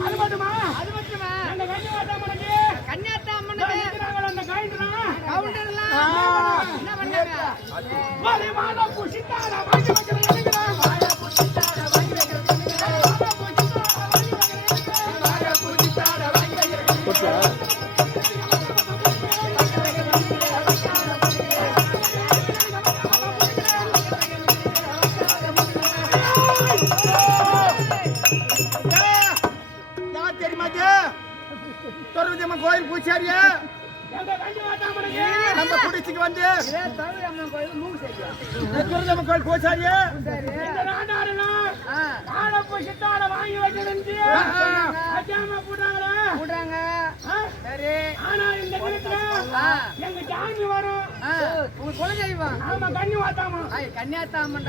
அது மட்டுமா அது மட்டுமா அந்த கன்னியாத்தாமனுக்கு அந்த கவுண்டர்லாம் என்ன பண்ணாங்க மாலை புசித்தாட வாங்கி வைக்கிறேன் கோயில் பூச்சாரியா நம்ம குடிச்சுக்கு வந்து துர்தம்மன் கோயில் பூச்சாரியா வாங்கி வச்சிருந்து போடுறாங்க. ஆனா இந்த எங்க சாமி வரும் உங்க குலதெய்வம் ஆமா கன்னியாத்தாமன் கன்னியாத்தாமன்